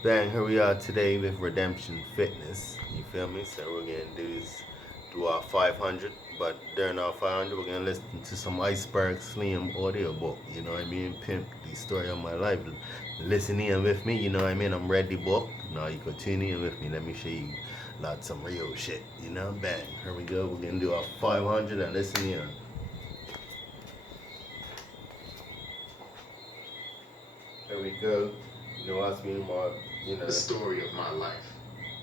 Bang, here we are today with Redemption Fitness. You feel me? So we're gonna do our 500, but during our 500, we're gonna listen to some Iceberg Slim audiobook. You know what I mean? Pimp, the story of my life. Listen in with me. You know what I mean? I'm ready, book. Now you continue in with me. Let me show you some real shit. You know? Bang. Here we go. We're gonna do our 500 and listen in. Here we go. You know what's being my, The story of my life.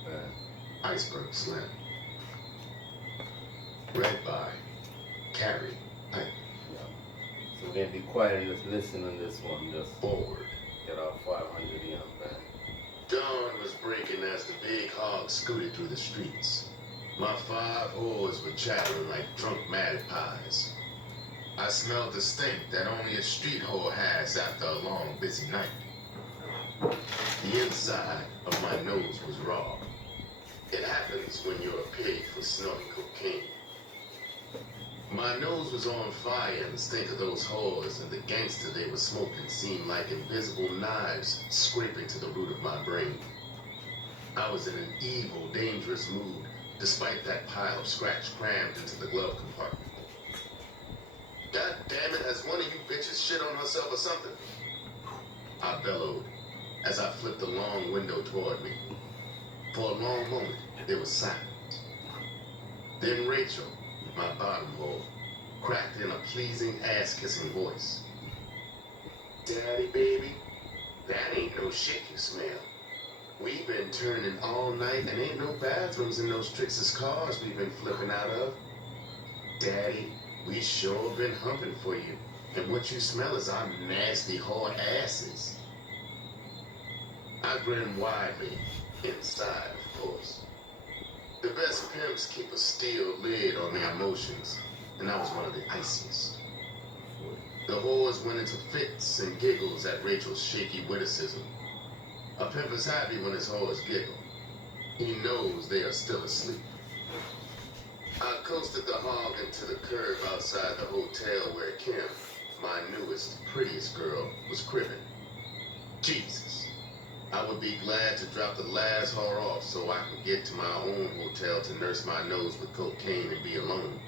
man. Iceberg Slim. Read by Carrie Pike. Yeah. So we're gonna be quiet and just listen on this one. Just Forward. get our 500 in, man. Dawn was breaking as the big hog scooted through the streets. My 5 whores were chattering like drunk magpies. I smelled the stink that only a street whore has after a long, busy night. The inside of my nose was raw. It happens when you're a pig for snorting cocaine. My nose was on fire, and the stink of those whores and the gangster they were smoking seemed like invisible knives scraping to the root of my brain. I was in an evil, dangerous mood, despite that pile of scratch crammed into the glove compartment. God damn it, has one of you bitches shit on herself or something? I bellowed as I flipped the long window toward me. For a long moment, there was silence. Then Rachel, my bottom hole, cracked in a pleasing ass-kissing voice. Daddy, baby, that ain't no shit you smell. We've been turning all night and ain't no bathrooms in those Trix's cars we've been flipping out of. Daddy, we sure been humping for you, and what you smell is our nasty hard asses. I grinned widely, inside, of course. The best pimps keep a steel lid on their emotions, and I was one of the iciest. The whores went into fits and giggles at Rachel's shaky witticism. A pimp is happy when his whores giggle. He knows they are still asleep. I coasted the hog into the curb outside the hotel where Kim, my newest, prettiest girl, was cribbing. Jesus. I would be glad to drop the last whore off so I can get to my own hotel to nurse my nose with cocaine and be alone.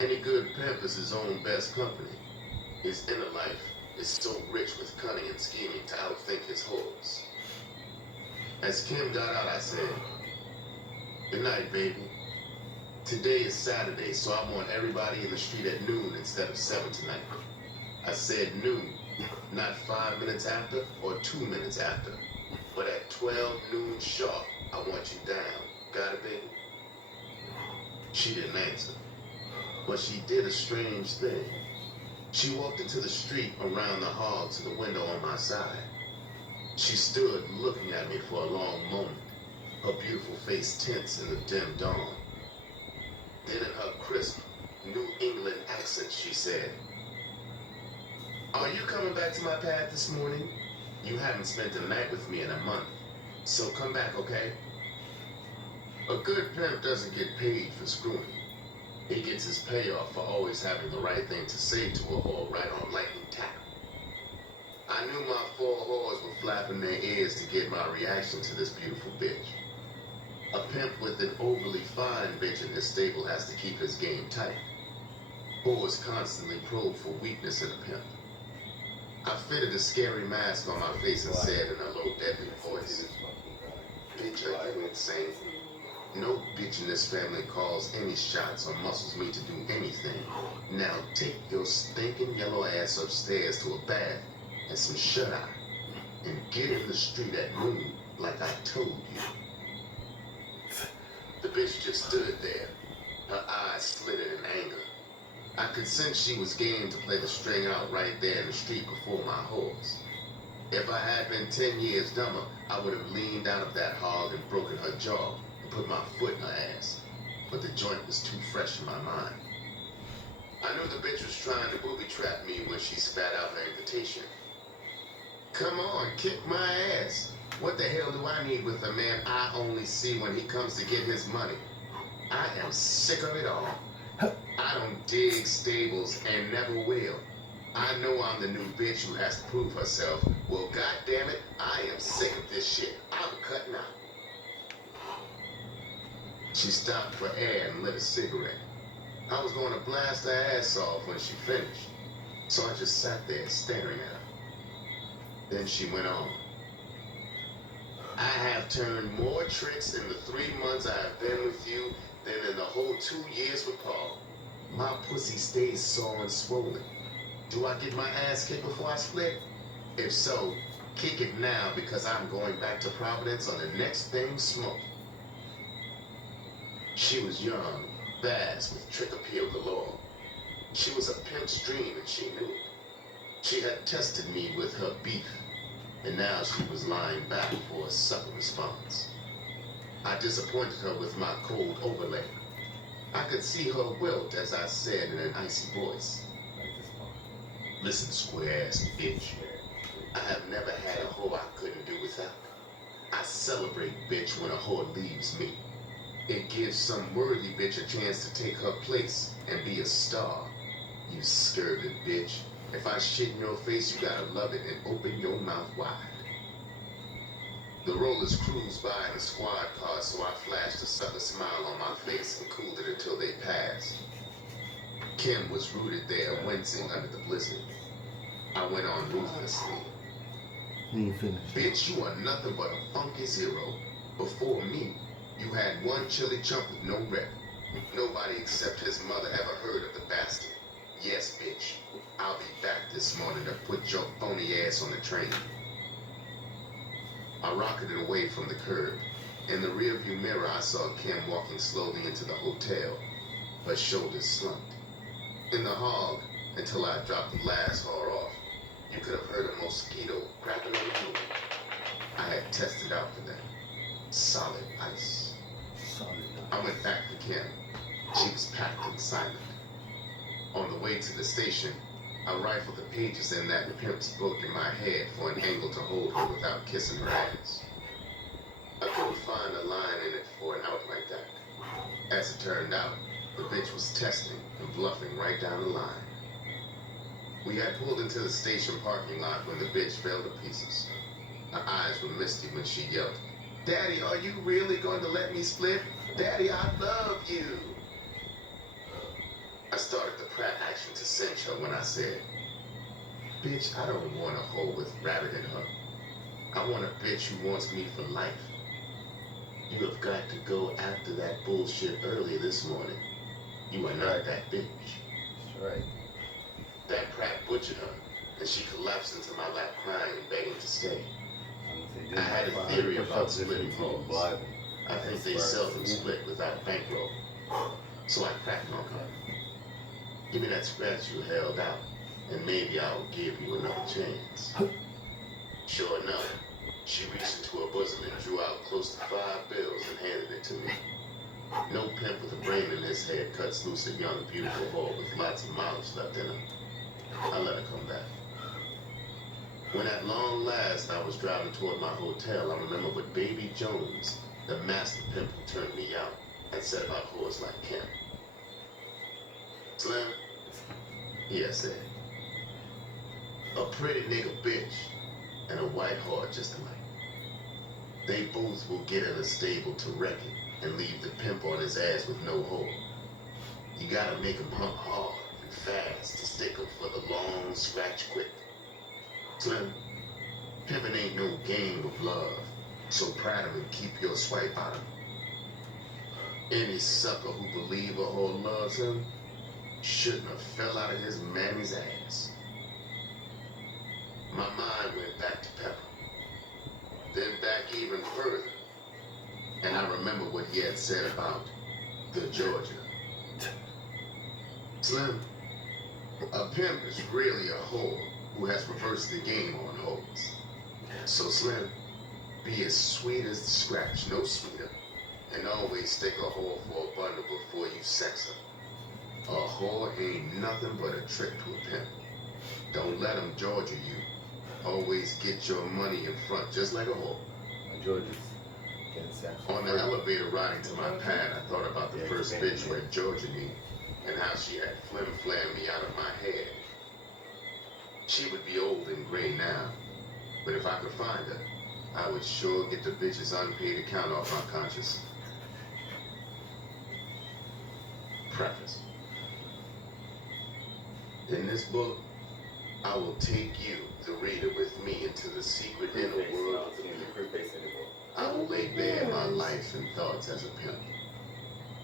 Any good pimp is his own best company. His inner life is so rich with cunning and scheming to outthink his whores. As Kim got out, I said, "Good night, baby. Today is Saturday, so I want everybody in the street at noon instead of 7 tonight." I said noon, not 5 minutes after or 2 minutes after, but at 12 noon sharp, I want you down. Got it, baby? She didn't answer, but she did a strange thing. She walked into the street around the hall to the window on my side. She stood looking at me for a long moment, her beautiful face tense in the dim dawn. Then in her crisp, New England accent, she said, "Are you coming back to my pad this morning? You haven't spent a night with me in a month, so come back, okay?" A good pimp doesn't get paid for screwing. He gets his payoff for always having the right thing to say to a whore right on lightning tap. I knew my 4 whores were flapping their ears to get my reaction to this beautiful bitch. A pimp with an overly fine bitch in his stable has to keep his game tight. Whores constantly probe for weakness in a pimp. I fitted a scary mask on my face and said in a low, deadly voice, "Bitch, are you insane? No bitch in this family calls any shots or muscles me to do anything. Now take your stinking yellow ass upstairs to a bath and some shut-eye, and get in the street at noon like I told you." The bitch just stood there, her eyes slitted in anger. I could sense she was game to play the string out right there in the street before my horse. If I had been 10 years dumber, I would have leaned out of that hog and broken her jaw and put my foot in her ass. But the joint was too fresh in my mind. I knew the bitch was trying to booby trap me when she spat out her invitation. "Come on, kick my ass. What the hell do I need with a man I only see when he comes to get his money? I am sick of it all. I don't dig stables and never will. I know I'm the new bitch who has to prove herself. Well, goddammit, I am sick of this shit." She stopped for air and lit a cigarette. I was going to blast her ass off when she finished, so I just sat there staring at her. Then she went on. I have turned more tricks in the 3 months I have been with you than in the whole 2 years with Paul. My pussy stays sore and swollen. Do I get my ass kicked before I split? If so, kick it now because I'm going back to Providence on the next thing smoke. She was young, fast, with trick appeal galore. She was a pimp's dream and she knew it. She had tested me with her beef, and now she was lying back for a sucker response. I disappointed her with my cold overlay. I could see her wilt as I said in an icy voice. Listen, square-ass bitch. I have never had a hoe I couldn't do without. I celebrate, bitch, when a hoe leaves me. It gives some worthy bitch a chance to take her place and be a star. You scurvy bitch. If I shit in your face, you gotta love it and open your mouth wide. The rollers cruised by in a squad car, so I flashed a sucker smile on my face and cooled it until they passed. Kim was rooted there, wincing under the blizzard. I went on ruthlessly. Bitch, you are nothing but a funky zero. Before me, you had one chili chump with no rep. Nobody except his mother ever heard of the bastard. Yes, bitch. I'll be back this morning to put your phony ass on the train. I rocketed away from the curb. In the rearview mirror, I saw Kim walking slowly into the hotel, her shoulders slumped. In the hog, until I dropped the last whore off, you could have heard a mosquito crapping on the moon. I had tested out for them. Solid ice. I went back for Kim. She was packed and silent. On the way to the station, I rifled the pages in that pimp's book in my head for an angle to hold her without kissing her ass. I couldn't find a line in it for an out like that. As it turned out, the bitch was testing and bluffing right down the line. We had pulled into the station parking lot when the bitch fell to pieces. Her eyes were misty when she yelled, "Daddy, are you really going to let me split? Daddy, I love you." I started the Pratt action to cinch her when I said, "Bitch, I don't want a hoe with rabbit in her. I want a bitch who wants me for life. You have got to go after that bullshit early this morning. You are not that bitch." That's right. That Pratt butchered her, and she collapsed into my lap crying and begging to stay. I had a theory about splitting hoes. I think they seldom split without bankroll. So I cracked on her. "Give me that scratch you held out, and maybe I'll give you another chance." Sure enough, she reached into her bosom and drew out close to 5 bills and handed it to me. No pimp with a brain in his head cuts loose a young, beautiful whore with lots of miles left in her. I let her come back. When at long last I was driving toward my hotel, I remember what Baby Jones, the master pimp who turned me out, had said about whores like Kim. "Slim," he had said, "a pretty nigga bitch and a white whore just alike. They both will get in a stable to wreck it and leave the pimp on his ass with no hole. You gotta make him hump hard and fast to stick him for the long scratch quick. Slim, pimping ain't no game of love, so proud of him, keep your swipe out of him. Any sucker who believe a whore loves him shouldn't have fell out of his mammy's ass." My mind went back to Pepper, then back even further, and I remember what he had said about the Georgia. "Slim, a pimp is really a whore who has reversed the game on hoes. So Slim, be as sweet as the scratch, no sweeter, and always stick a whore for a bundle before you sex her. A whore ain't nothing but a trick to a pimp. Don't let him Georgia you. Always get your money in front, just like a whore." Georgia's On the elevator riding to my pad, I thought about the first bitch who had Georgia me, and how she had flim-flammed me out of my head. She would be old and gray now, but if I could find her, I would sure get the bitch's unpaid account off my conscience. Preface. In this book, I will take you, the reader, with me into the secret inner world of the pimp. I will lay bare my life and thoughts as a pimp.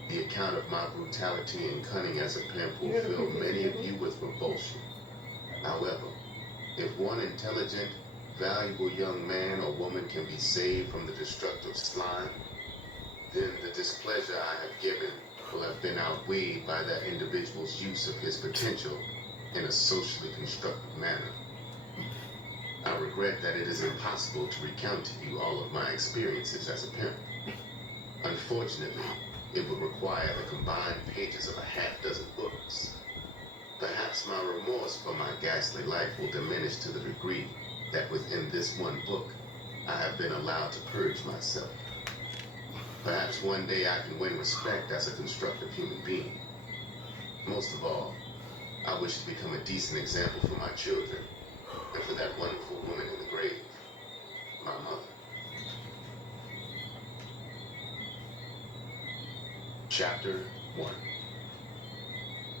The account of my brutality and cunning as a pimp will fill many of you with revulsion. However, if one intelligent, valuable young man or woman can be saved from the destructive slime, then the displeasure I have given will have been outweighed by that individual's use of his potential in a socially constructive manner. I regret that it is impossible to recount to you all of my experiences as a pimp. Unfortunately, it would require the combined pages of a half-dozen books. Perhaps my remorse for my ghastly life will diminish to the degree that within this one book, I have been allowed to purge myself. Perhaps one day I can win respect as a constructive human being. Most of all, I wish to become a decent example for my children and for that wonderful woman in the grave, my mother. Chapter 1.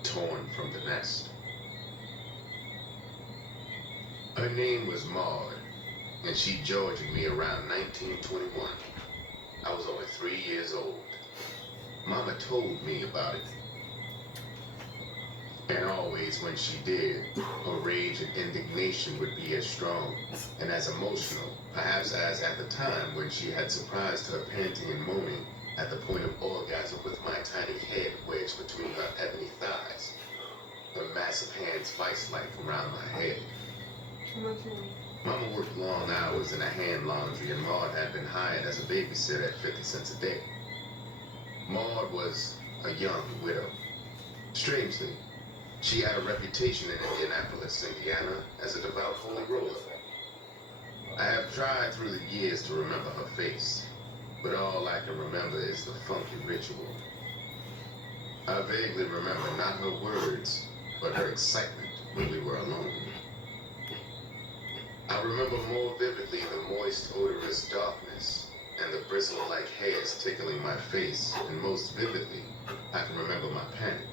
Torn from the Nest. Her name was Maud, and she Georgied me around 1921. I was only 3 years old. Mama told me about it. And always when she did, her rage and indignation would be as strong and as emotional, perhaps as at the time when she had surprised her panting and moaning at the point of orgasm with my tiny head wedged between her ebony thighs, her massive hands vice-like around my head. Mama worked long hours in a hand laundry, and Maud had been hired as a babysitter at 50 cents a day. Maud was a young widow. Strangely, she had a reputation in Indianapolis, Indiana, as a devout holy roller. I have tried through the years to remember her face, but all I can remember is the funky ritual. I vaguely remember not her words, but her excitement when we were alone. I remember more vividly the moist, odorous darkness and the bristle-like hairs tickling my face, and most vividly, I can remember my panic,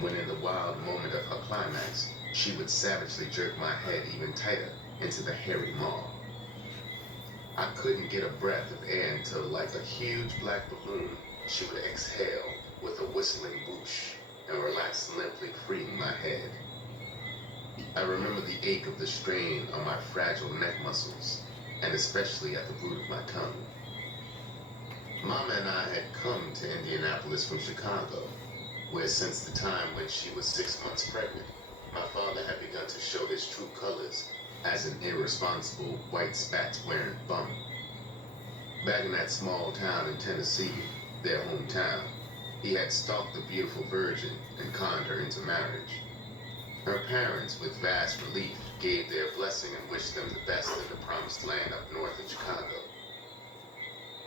when in the wild moment of her climax, she would savagely jerk my head even tighter into the hairy maw. I couldn't get a breath of air until, like a huge black balloon, she would exhale with a whistling whoosh and relax limply, freeing my head. I remember the ache of the strain on my fragile neck muscles, and especially at the root of my tongue. Mama and I had come to Indianapolis from Chicago, where since the time when she was 6 months pregnant, my father had begun to show his true colors as an irresponsible, white spats-wearing bum. Back in that small town in Tennessee, their hometown, he had stalked the beautiful virgin and conned her into marriage. Her parents, with vast relief, gave their blessing and wished them the best in the promised land up north in Chicago.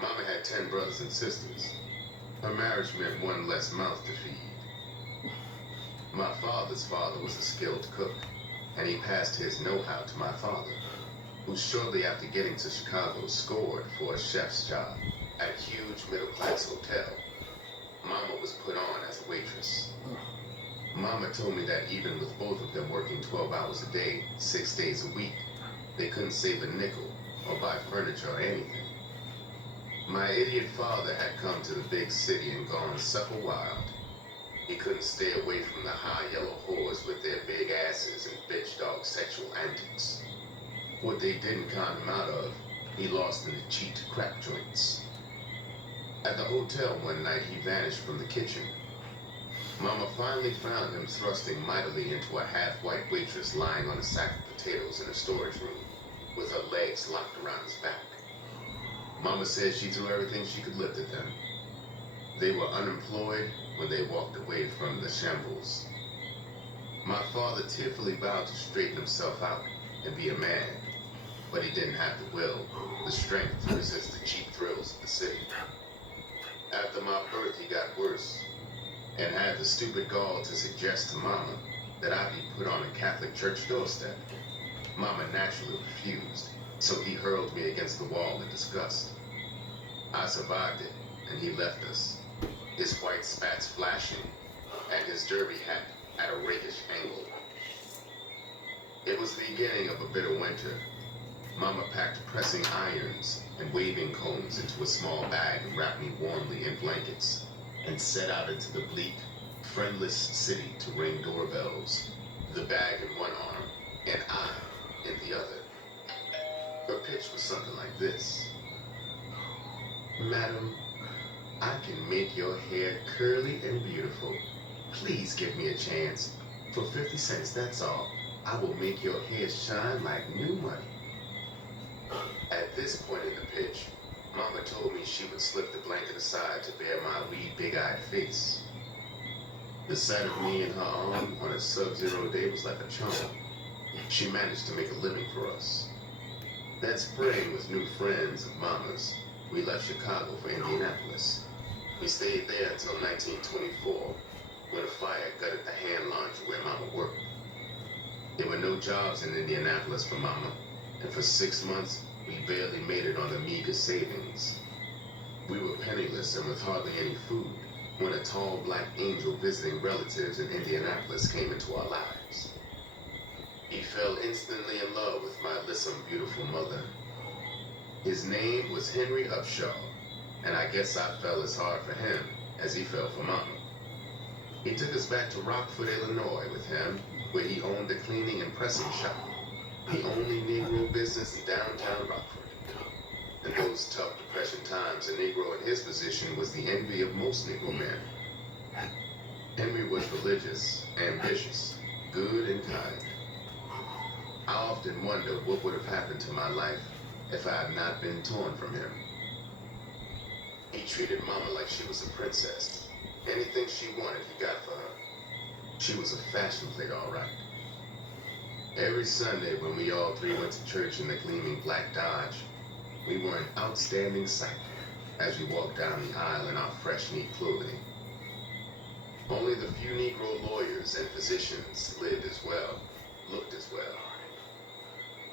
Mama had 10 brothers and sisters. Her marriage meant one less mouth to feed. My father's father was a skilled cook, and he passed his know-how to my father, who shortly after getting to Chicago scored for a chef's job at a huge middle-class hotel. Mama was put on as a waitress. Mama told me that even with both of them working 12 hours a day, 6 days a week, they couldn't save a nickel or buy furniture or anything. My idiot father had come to the big city and gone supper wild. He couldn't stay away from the high yellow whores with their big asses and bitch dog sexual antics. What they didn't con him out of, he lost in the cheap crack joints. At the hotel one night, he vanished from the kitchen. Mama finally found him thrusting mightily into a half-white waitress lying on a sack of potatoes in a storage room, with her legs locked around his back. Mama said she threw everything she could lift at them. They were unemployed when they walked away from the shambles. My father tearfully vowed to straighten himself out and be a man, but he didn't have the will, the strength to resist the cheap thrills of the city. After my birth, he got worse, and had the stupid gall to suggest to Mama that I be put on a Catholic church doorstep. Mama naturally refused, so he hurled me against the wall in disgust. I survived it, and he left us, his white spats flashing and his derby hat at a rakish angle. It was the beginning of a bitter winter. Mama packed pressing irons and waving combs into a small bag and wrapped me warmly in blankets and set out into the bleak, friendless city to ring doorbells, the bag in one arm and I in the other. Her pitch was something like this. Madam, I can make your hair curly and beautiful. Please give me a chance. For 50 cents, that's all. I will make your hair shine like new money. At this point in the pitch, Mama told me she would slip the blanket aside to bare my wee big-eyed face. The sight of me in her arm on a sub-zero day was like a charm. She managed to make a living for us. That spring, with new friends of Mama's, we left Chicago for Indianapolis. We stayed there until 1924, when a fire gutted the hand laundry where Mama worked. There were no jobs in Indianapolis for Mama, and for 6 months, we barely made it on the meager savings. We were penniless and with hardly any food when a tall black angel visiting relatives in Indianapolis came into our lives. He fell instantly in love with my lissom, beautiful mother. His name was Henry Upshaw, and I guess I fell as hard for him as he fell for Mama. He took us back to Rockford, Illinois with him, where he owned a cleaning and pressing shop, the only Negro business in downtown Rockford. In those tough Depression times, a Negro in his position was the envy of most Negro men. Henry was religious, ambitious, good and kind. I often wonder what would have happened to my life if I had not been torn from him. He treated Mama like she was a princess. Anything she wanted, he got for her. She was a fashion plate, all right. Every Sunday when we all three went to church in the gleaming black Dodge, we were an outstanding sight as we walked down the aisle in our fresh, neat clothing. Only the few Negro lawyers and physicians lived as well, looked as well.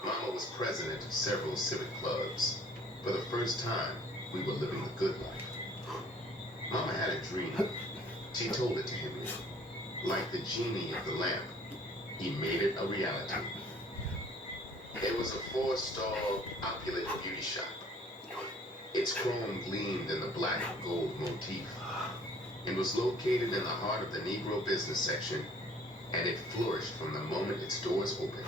Mama was president of several civic clubs. For the first time, we were living the good life. Mama had a dream. She told it to Henry. Like the genie of the lamp, he made it a reality. It was a 4-stall, opulent beauty shop. Its chrome gleamed in the black gold motif. It was located in the heart of the Negro business section, and it flourished from the moment its doors opened.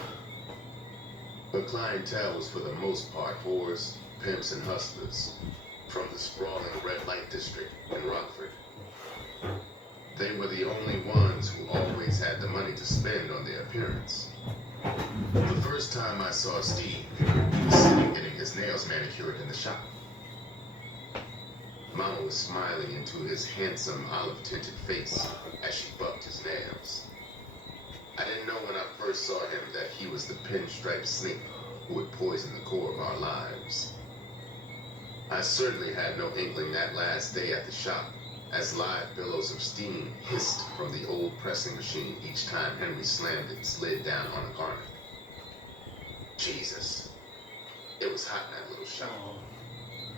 Her clientele was for the most part whores, pimps, and hustlers from the sprawling red light district in Rockford. They were the only ones who always had the money to spend on their appearance. The first time I saw Steve, he was sitting getting his nails manicured in the shop. Mama was smiling into his handsome olive-tinted face as she bucked his nails. I didn't know when I first saw him that he was the pinstripe snake who would poison the core of our lives. I certainly had no inkling that last day at the shop, as live billows of steam hissed from the old pressing machine each time Henry slammed its lid down on a garment. Jesus, it was hot in that little shop,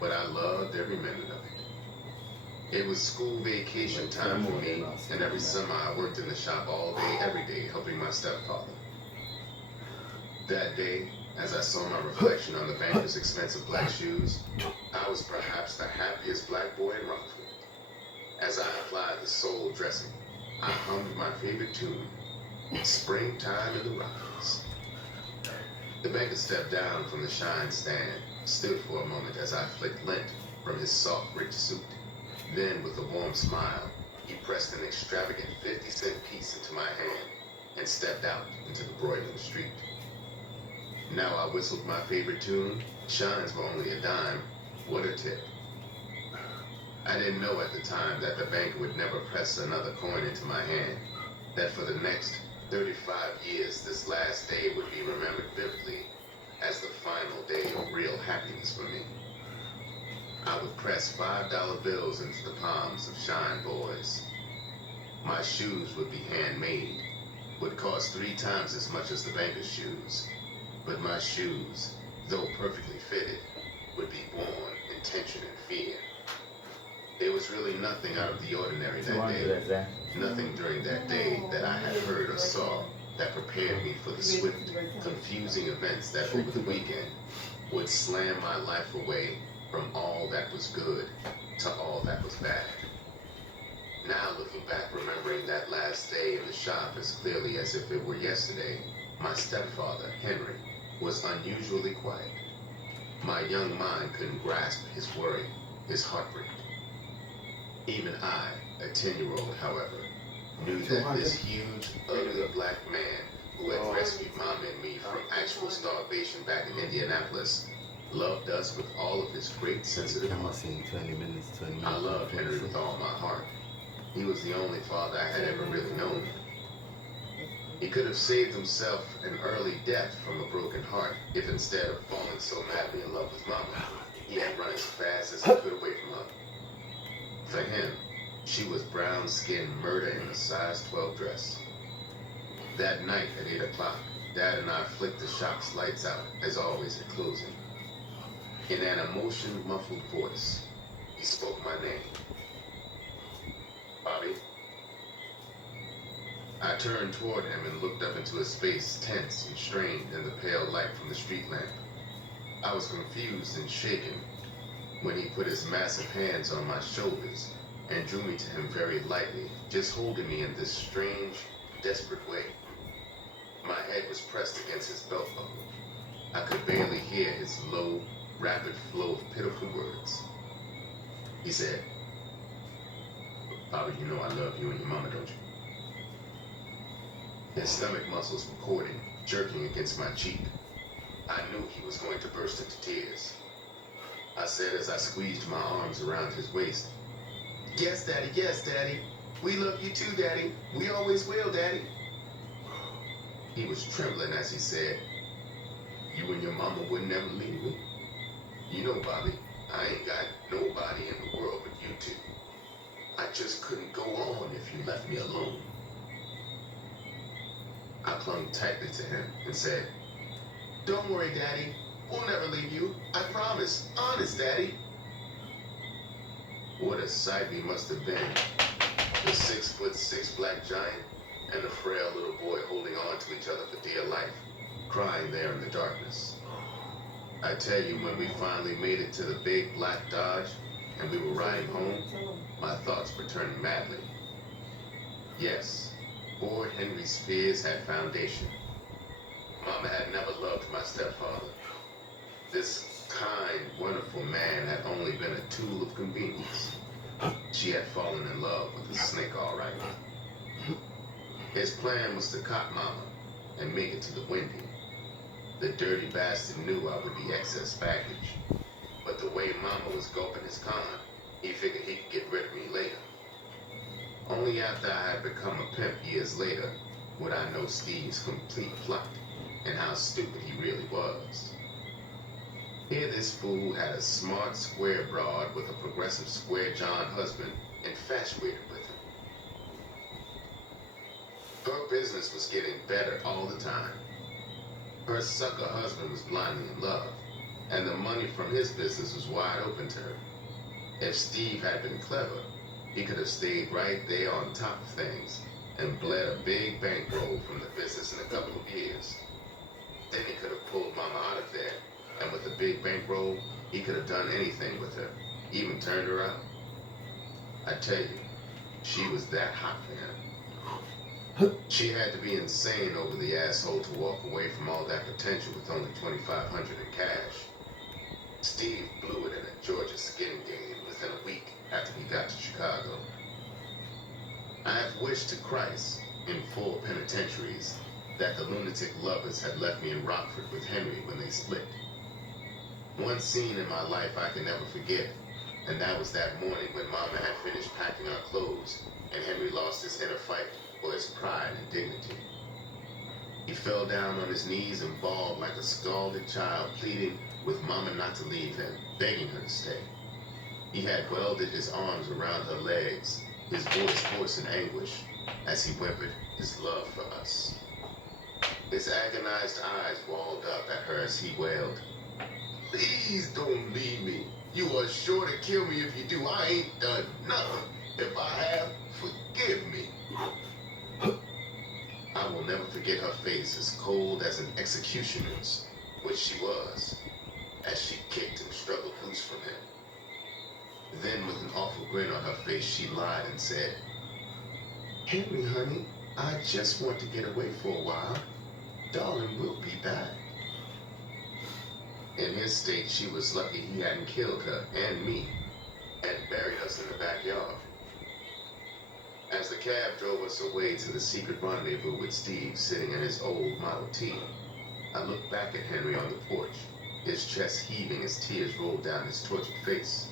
but I loved every minute of it. It was school vacation time for me, and every summer I worked in the shop all day, every day, helping my stepfather. That day, as I saw my reflection on the banker's expensive black shoes, I was perhaps the happiest black boy in Rockford. As I applied the soul dressing, I hummed my favorite tune, Springtime in the Rockies. The banker stepped down from the shine stand, stood for a moment as I flicked lint from his soft, rich suit. Then, with a warm smile, he pressed an extravagant 50-cent piece into my hand and stepped out into the broiling street. Now I whistled my favorite tune, shines were only a dime, what a tip. I didn't know at the time that the banker would never press another coin into my hand, that for the next 35 years this last day would be remembered vividly as the final day of real happiness for me. I would press $5 bills into the palms of shine boys. My shoes would be handmade, would cost 3 times as much as the banker's shoes, but my shoes, though perfectly fitted, would be worn in tension and fear. There was really nothing out of the ordinary that day. Nothing during that day that I had heard or saw that prepared me for the swift, confusing events that over the weekend would slam my life away from all that was good to all that was bad. Now looking back, remembering that last day in the shop as clearly as if it were yesterday, my stepfather, Henry, was unusually quiet. My young mind couldn't grasp his worry, his heartbreak. Even I, a 10-year-old, however, knew that this huge, ugly black man who had rescued Mama and me from actual starvation back in Indianapolis loved us with all of his great sensitive heart. 20 minutes, 20 minutes. I loved Henry with all my heart. He was the only father I had ever really known. He could have saved himself an early death from a broken heart if instead of falling so madly in love with Mama, he had run as fast as he could away from her. For him, she was brown-skinned murder in a size 12 dress. That night at 8 o'clock, Dad and I flicked the shop's lights out, as always at closing. In an emotion-muffled voice, he spoke my name. Bobby. I turned toward him and looked up into his face, tense and strained in the pale light from the street lamp. I was confused and shaken when he put his massive hands on my shoulders and drew me to him very lightly, just holding me in this strange, desperate way. My head was pressed against his belt buckle. I could barely hear his low, rapid flow of pitiful words. He said, "Bobby, you know I love you and your mama, don't you?" His stomach muscles were cording, jerking against my cheek. I knew he was going to burst into tears. I said as I squeezed my arms around his waist, yes, Daddy. We love you too, Daddy. We always will, Daddy." He was trembling as he said, "You and your mama would never leave me. You know, Bobby, I ain't got nobody in the world but you two. I just couldn't go on if you left me alone." I clung tightly to him and said, "Don't worry, Daddy. We'll never leave you. I promise. Honest, Daddy." What a sight we must have been. The 6'6" black giant and the frail little boy holding on to each other for dear life, crying there in the darkness. I tell you, when we finally made it to the big black Dodge and we were riding home, my thoughts were turning madly. Yes, poor Henry's fears had foundation. Mama had never loved my stepfather. This kind, wonderful man had only been a tool of convenience. She had fallen in love with the snake, all right. His plan was to cop Mama and make it to the Wendy. The dirty bastard knew I would be excess baggage. But the way Mama was gulping his con, he figured he could get rid of me later. Only after I had become a pimp years later would I know Steve's complete plot and how stupid he really was. Here this fool had a smart, square broad with a progressive square John husband infatuated with him. Her business was getting better all the time. Her sucker husband was blindly in love, and the money from his business was wide open to her. If Steve had been clever, he could have stayed right there on top of things and bled a big bankroll from the business in a couple of years. Then he could have pulled Mama out of there, and with a big bankroll, he could have done anything with her, even turned her out. I tell you, she was that hot for him. She had to be insane over the asshole to walk away from all that potential with only $2,500 in cash. Steve blew it in a Georgia skin game within a week after he got to Chicago. I have wished to Christ, in 4 penitentiaries, that the lunatic lovers had left me in Rockford with Henry when they split. One scene in my life I can never forget, and that was that morning when Mama had finished packing our clothes and Henry lost his inner fight for his pride and dignity. He fell down on his knees and bawled like a scalded child, pleading with Mama not to leave him, begging her to stay. He had welded his arms around her legs, his voice hoarse in anguish, as he whimpered his love for us. His agonized eyes walled up at her as he wailed, "Please don't leave me. You are sure to kill me if you do. I ain't done nothing. If I have, forgive me." I will never forget her face, as cold as an executioner's, which she was, as she kicked and struggled loose from him. Then, with an awful grin on her face, she lied and said, "Henry, honey, I just want to get away for a while. Darling, we'll be back." In his state, she was lucky he hadn't killed her and me and buried us in the backyard. As the cab drove us away to the secret rendezvous with Steve sitting in his old Model T, I looked back at Henry on the porch, his chest heaving as tears rolled down his tortured face.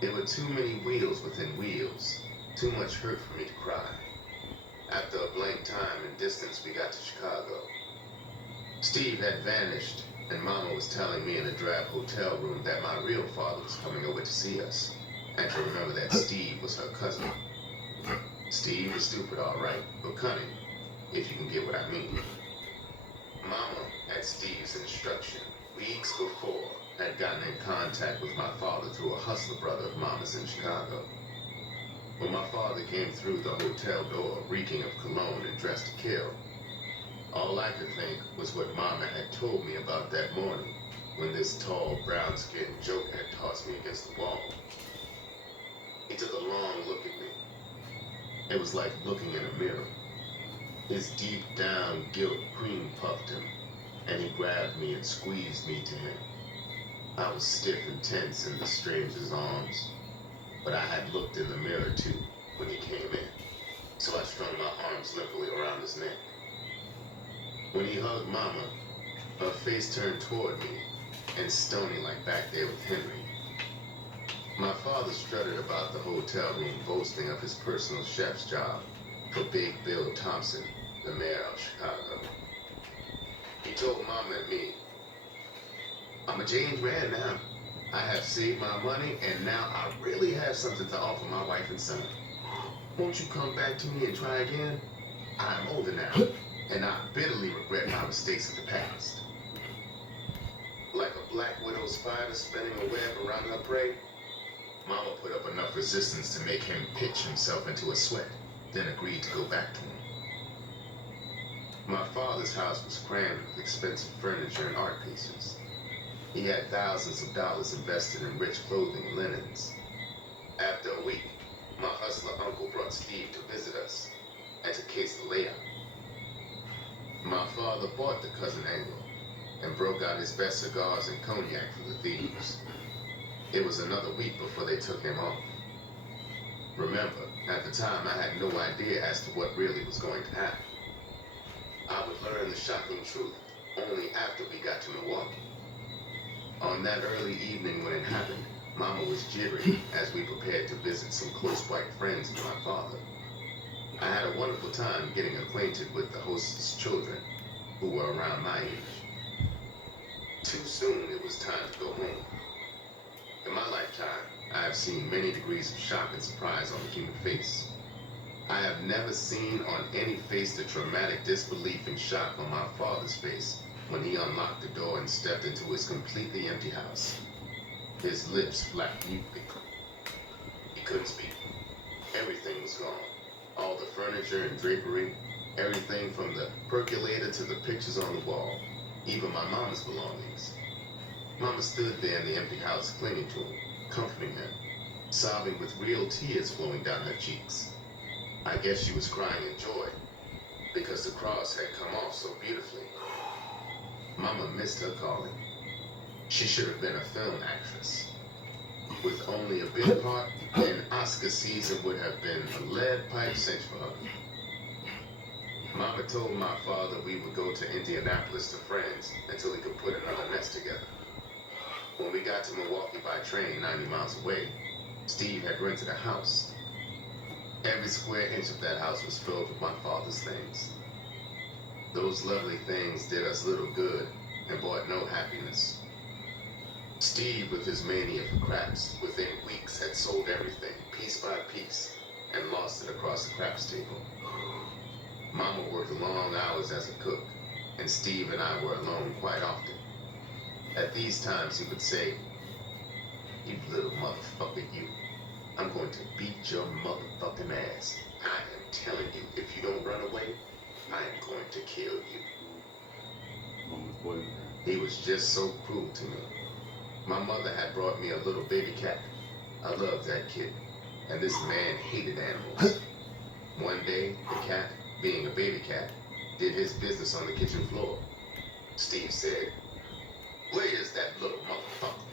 There were too many wheels within wheels, too much hurt for me to cry. After a blank time and distance, we got to Chicago. Steve had vanished, and Mama was telling me in a drab hotel room that my real father was coming over to see us, and to remember that Steve was her cousin. Steve was stupid, all right, but cunning, if you can get what I mean. Mama, at Steve's instruction, weeks before, had gotten in contact with my father through a hustler brother of Mama's in Chicago. When my father came through the hotel door, reeking of cologne and dressed to kill, all I could think was what Mama had told me about that morning when this tall, brown-skinned joker had tossed me against the wall. He took a long look at me. It was like looking in a mirror. His deep-down guilt cream puffed him, and he grabbed me and squeezed me to him. I was stiff and tense in the stranger's arms, but I had looked in the mirror too when he came in, so I strung my arms limply around his neck. When he hugged Mama, her face turned toward me, and stony like back there with Henry. My father strutted about the hotel room boasting of his personal chef's job for Big Bill Thompson, the mayor of Chicago. He told Mama and me, "I'm a changed man now. I have saved my money, and now I really have something to offer my wife and son. Won't you come back to me and try again? I'm older now, and I bitterly regret my mistakes of the past." Like a black widow spider spinning a web around her prey, Mama put up enough resistance to make him pitch himself into a sweat, then agreed to go back to him. My father's house was crammed with expensive furniture and art pieces. He had thousands of dollars invested in rich clothing and linens. After a week, my hustler uncle brought Steve to visit us and to case the layout. My father bought the cousin angle and broke out his best cigars and cognac for the thieves. It was another week before they took him off. Remember, at the time I had no idea as to what really was going to happen. I would learn the shocking truth only after we got to Milwaukee. On that early evening when it happened, Mama was jittery as we prepared to visit some close white friends of my father. I had a wonderful time getting acquainted with the host's children, who were around my age. Too soon it was time to go home. In my lifetime, I have seen many degrees of shock and surprise on the human face. I have never seen on any face the traumatic disbelief and shock on my father's face when he unlocked the door and stepped into his completely empty house. His lips flapped mutely. He couldn't speak. Everything was gone. All the furniture and drapery, everything from the percolator to the pictures on the wall, even my mama's belongings. Mama stood there in the empty house clinging to him, comforting him, sobbing with real tears flowing down her cheeks. I guess she was crying in joy, because the cross had come off so beautifully. Mama missed her calling. She should have been a film actress. With only a bit part, an Oscar season would have been a lead pipe cinch for her. Mama told my father we would go to Indianapolis to friends until he could put another nest together. When we got to Milwaukee by train 90 miles away, Steve had rented a house. Every square inch of that house was filled with my father's things. Those lovely things did us little good and brought no happiness. Steve, with his mania for craps, within weeks had sold everything, piece by piece, and lost it across the craps table. Mama worked long hours as a cook, and Steve and I were alone quite often. At these times he would say, "You little motherfucker, you. I'm going to beat your motherfucking ass. I am telling you, if you don't run away, I am going to kill you. Mama's boyfriend. He was just so cruel to me. My mother had brought me a little baby cat. I loved that kid, and this man hated animals. One day, the cat, being a baby cat, did his business on the kitchen floor. Steve said, "Where is that little motherfucker?"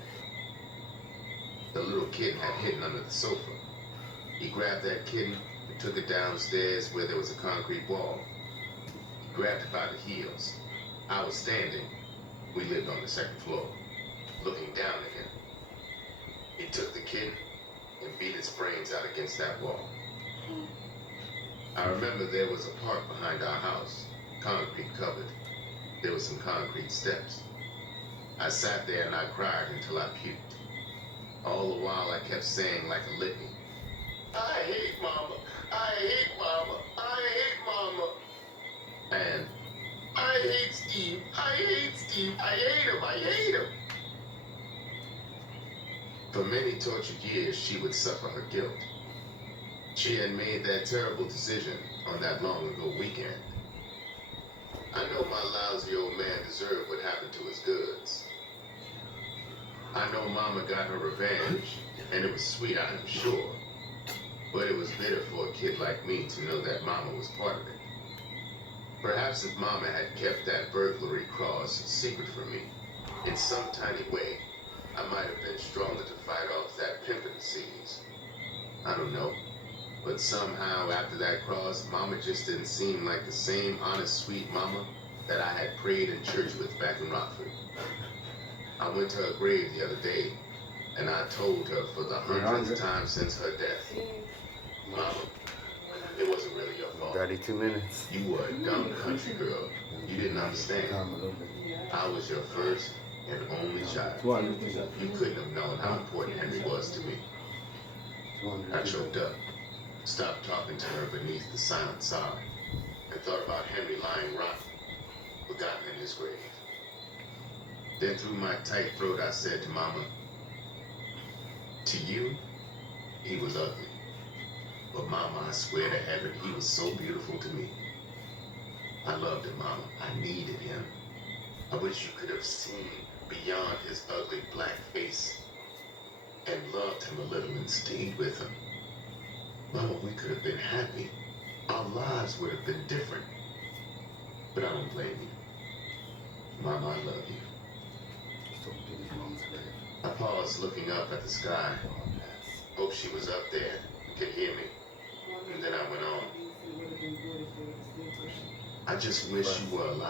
The little kitten had hidden under the sofa. He grabbed that kitten and took it downstairs where there was a concrete wall. He grabbed it by the heels. I was standing. We lived on the second floor, looking down at him. He took the kitten and beat its brains out against that wall. I remember there was a park behind our house, concrete covered. There were some concrete steps. I sat there and I cried until I puked. All the while I kept saying like a litany, "I hate Mama, I hate Mama, I hate Mama." And "I hate Steve, I hate Steve, I hate him, I hate him." For many tortured years, she would suffer her guilt. She had made that terrible decision on that long ago weekend. I know my lousy old man deserved what happened to his goods. I know Mama got her revenge, and it was sweet, I am sure. But it was bitter for a kid like me to know that Mama was part of it. Perhaps if Mama had kept that burglary cross secret from me, in some tiny way, I might have been stronger to fight off that pimping disease. I don't know. But somehow after that cross, Mama just didn't seem like the same honest, sweet Mama that I had prayed in church with back in Rockford. I went to her grave the other day, and I told her for the 100th time since her death, "Mama, it wasn't really your fault. Daddy, 2 minutes. You were a dumb country girl. You didn't understand. I was your first and only child. You couldn't have known how important Henry was to me." I choked up, stopped talking to her beneath the silent sigh, and thought about Henry lying rotten, forgotten in his grave. Then through my tight throat I said to Mama, "To you, he was ugly. But Mama, I swear to heaven, he was so beautiful to me. I loved him, Mama. I needed him. I wish you could have seen beyond his ugly black face and loved him a little and stayed with him. Mama, we could have been happy. Our lives would have been different. But I don't blame you. Mama, I love you." I paused, looking up at the sky. Hope she was up there and could hear me. And then I went on. "I just wish you were alive."